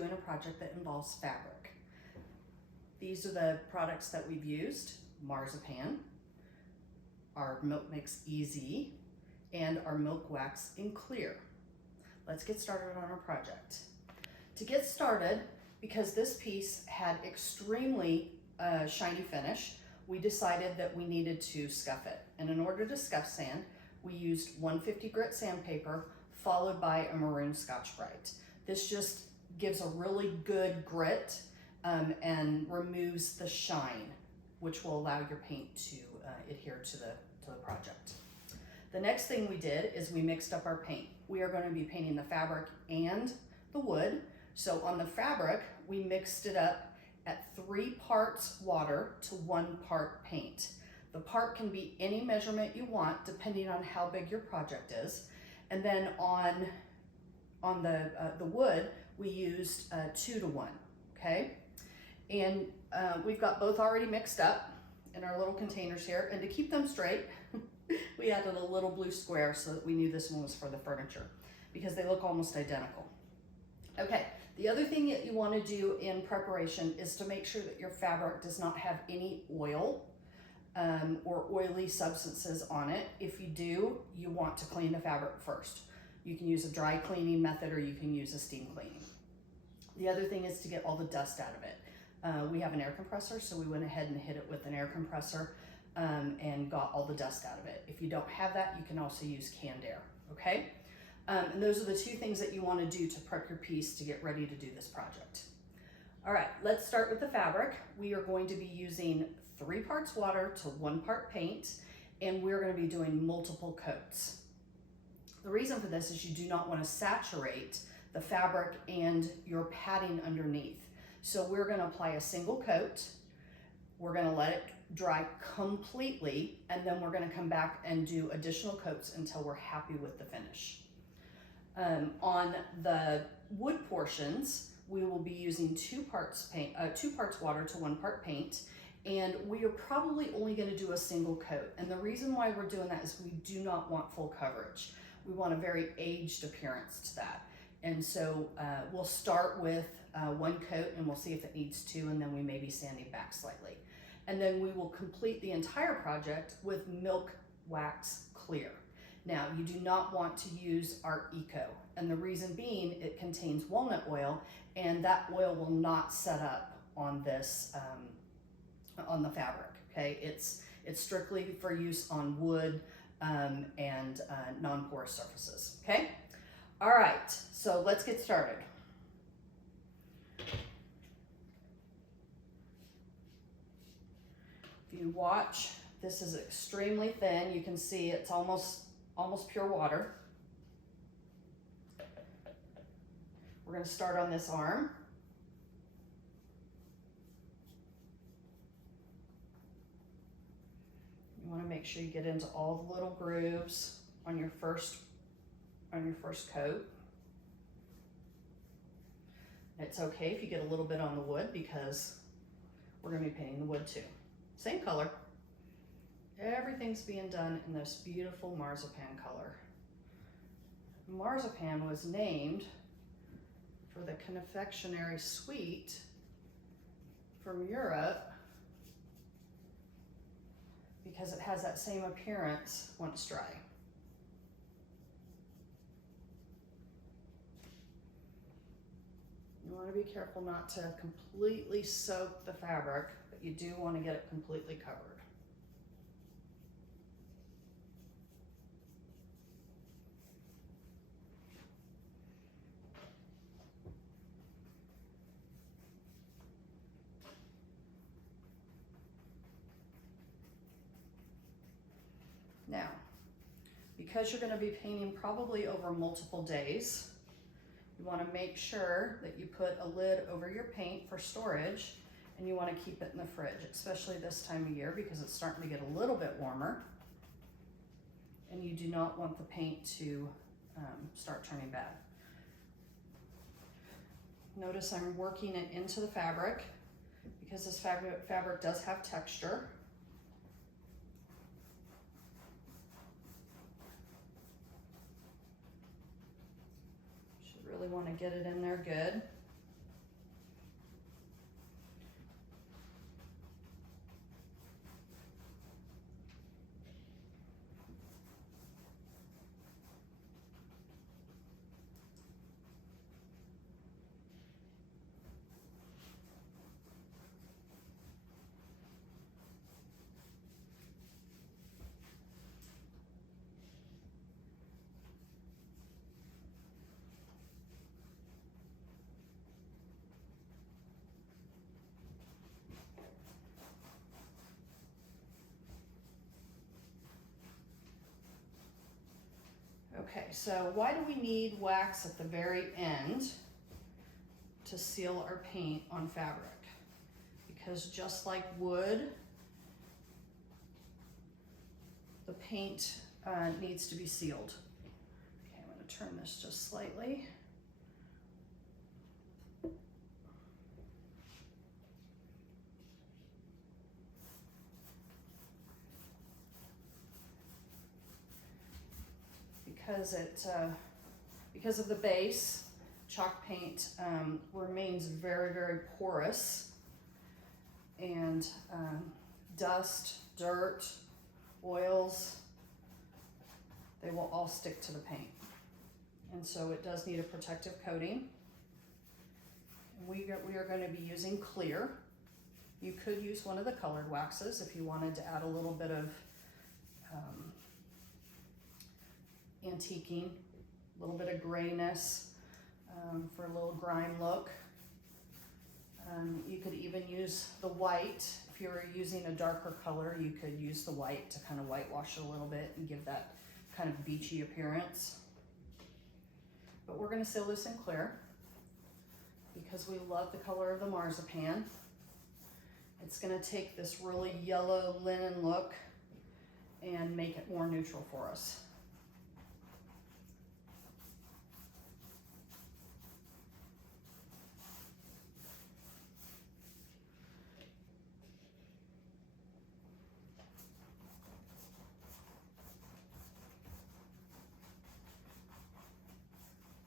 doing a project that involves fabric. These are the products that we've used: marzipan, our Milk Mix Easy, and our milk wax in clear. Let's get started on our project. To get started, because this piece had extremely shiny finish, we decided that we needed to scuff it. And in order to scuff sand, we used 150 grit sandpaper followed by a maroon Scotch-Brite. This just gives a really good grit and removes the shine, which will allow your paint to adhere to the project. The next thing we did is we mixed up our paint. We are going to be painting the fabric and the wood. So on the fabric, we mixed it up at 3 parts water to 1 part paint. The part can be any measurement you want depending on how big your project is. And then on the wood, we used 2 to 1, okay? And we've got both already mixed up in our little containers here. And to keep them straight, we added a little blue square so that we knew this one was for the furniture because they look almost identical. Okay, the other thing that you want to do in preparation is to make sure that your fabric does not have any oil or oily substances on it. If you do, you want to clean the fabric first. You can use a dry cleaning method or you can use a steam cleaning. The other thing is to get all the dust out of it. We have an air compressor, so we went ahead and hit it with an air compressor and got all the dust out of it. If you don't have that, you can also use canned air, okay? And those are the 2 things that you want to do to prep your piece to get ready to do this project. All right, let's start with the fabric. We are going to be using 3 parts water to 1 part paint, and we're going to be doing multiple coats. The reason for this is you do not want to saturate the fabric and your padding underneath. So we're going to apply a single coat. We're going to let it dry completely, and then we're going to come back and do additional coats until we're happy with the finish. On the wood portions, we will be using 2 parts water to 1 part paint, and we are probably only going to do a single coat. And the reason why we're doing that is we do not want full coverage. We want a very aged appearance to that. And so we'll start with 1 coat and we'll see if it needs 2, and then we may be sanding back slightly. And then we will complete the entire project with milk wax clear. Now, you do not want to use our Eco, and the reason being it contains walnut oil, and that oil will not set up on this on the fabric. Okay, it's strictly for use on wood and non-porous surfaces. Okay, all right, so let's get started. If you watch, this is extremely thin. You can see it's almost pure water. We're going to start on this arm. You want to make sure you get into all the little grooves on your first coat. It's okay if you get a little bit on the wood because we're going to be painting the wood too. Same color. Everything's being done in this beautiful marzipan color. Marzipan was named for the confectionery sweet from Europe because it has that same appearance once dry. You want to be careful not to completely soak the fabric, but you do want to get it completely covered. Now, because you're going to be painting probably over multiple days, you want to make sure that you put a lid over your paint for storage, and you want to keep it in the fridge, especially this time of year because it's starting to get a little bit warmer, and you do not want the paint to start turning bad. Notice I'm working it into the fabric because this fabric does have texture. Really want to get it in there good. Okay, so why do we need wax at the very end to seal our paint on fabric? Because just like wood, the paint needs to be sealed. Okay, I'm going to turn this just slightly. Because of the base, chalk paint remains very, very porous, and dust, dirt, oils, they will all stick to the paint. And so it does need a protective coating. We are going to be using clear. You could use one of the colored waxes if you wanted to add a little bit of antiquing, a little bit of grayness for a little grime look. You could even use the white. If you were using a darker color, you could use the white to kind of whitewash it a little bit and give that kind of beachy appearance. But we're going to seal this in clear because we love the color of the marzipan. It's going to take this really yellow linen look and make it more neutral for us.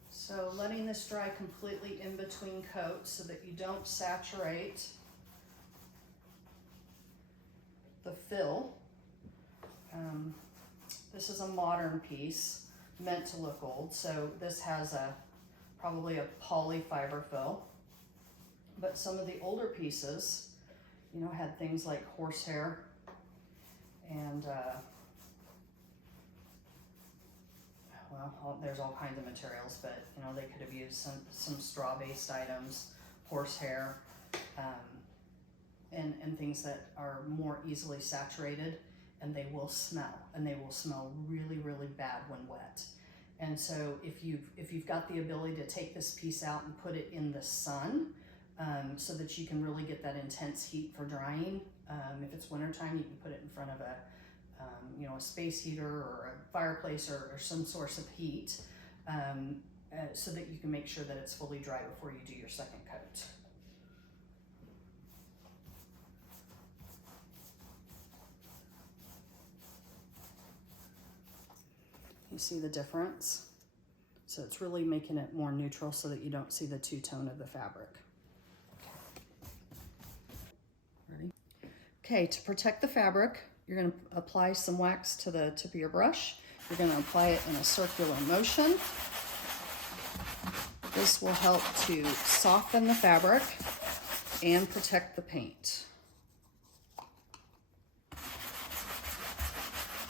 So letting this dry completely in between coats so that you don't saturate the fill. This is a modern piece meant to look old, so this has probably a poly fiber fill. But some of the older pieces, you know, had things like horsehair and well, there's all kinds of materials, but you know, they could have used some straw-based items, horsehair, and things that are more easily saturated, and they will smell, and they will smell really, really bad when wet. And so if you've got the ability to take this piece out and put it in the sun, so that you can really get that intense heat for drying. If it's wintertime, you can put it in front of a you know, a space heater or a fireplace or some source of heat, so that you can make sure that it's fully dry before you do your second coat. You see the difference? So it's really making it more neutral so that you don't see the two-tone of the fabric. Ready? Okay, to protect the fabric, you're going to apply some wax to the tip of your brush. You're going to apply it in a circular motion. This will help to soften the fabric and protect the paint.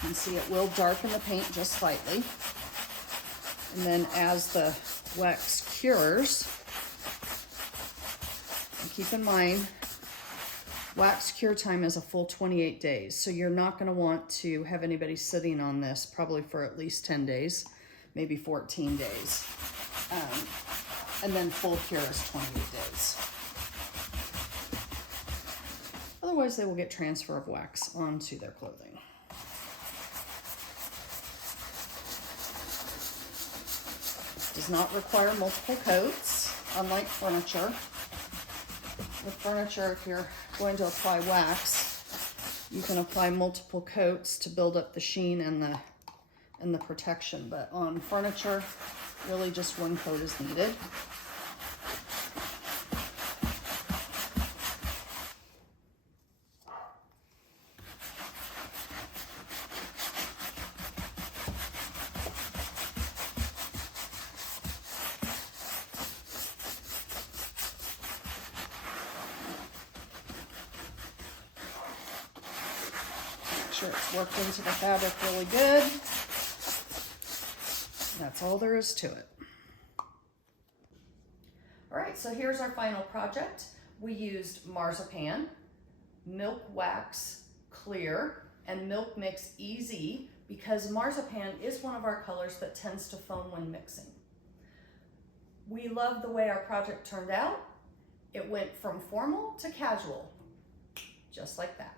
You can see it will darken the paint just slightly. And then as the wax cures, and keep in mind, wax cure time is a full 28 days, so you're not going to want to have anybody sitting on this probably for at least 10 days, maybe 14 days. And then full cure is 28 days. Otherwise, they will get transfer of wax onto their clothing. Does not require multiple coats, unlike furniture. With furniture, if you're going to apply wax, you can apply multiple coats to build up the sheen and the protection. But on furniture, really just one coat is needed. Make sure it's worked into the fabric really good. That's all there is to it. All right, so here's our final project. We used marzipan, milk wax clear, and milk mix easy because marzipan is one of our colors that tends to foam when mixing. We love the way our project turned out. It went from formal to casual, just like that.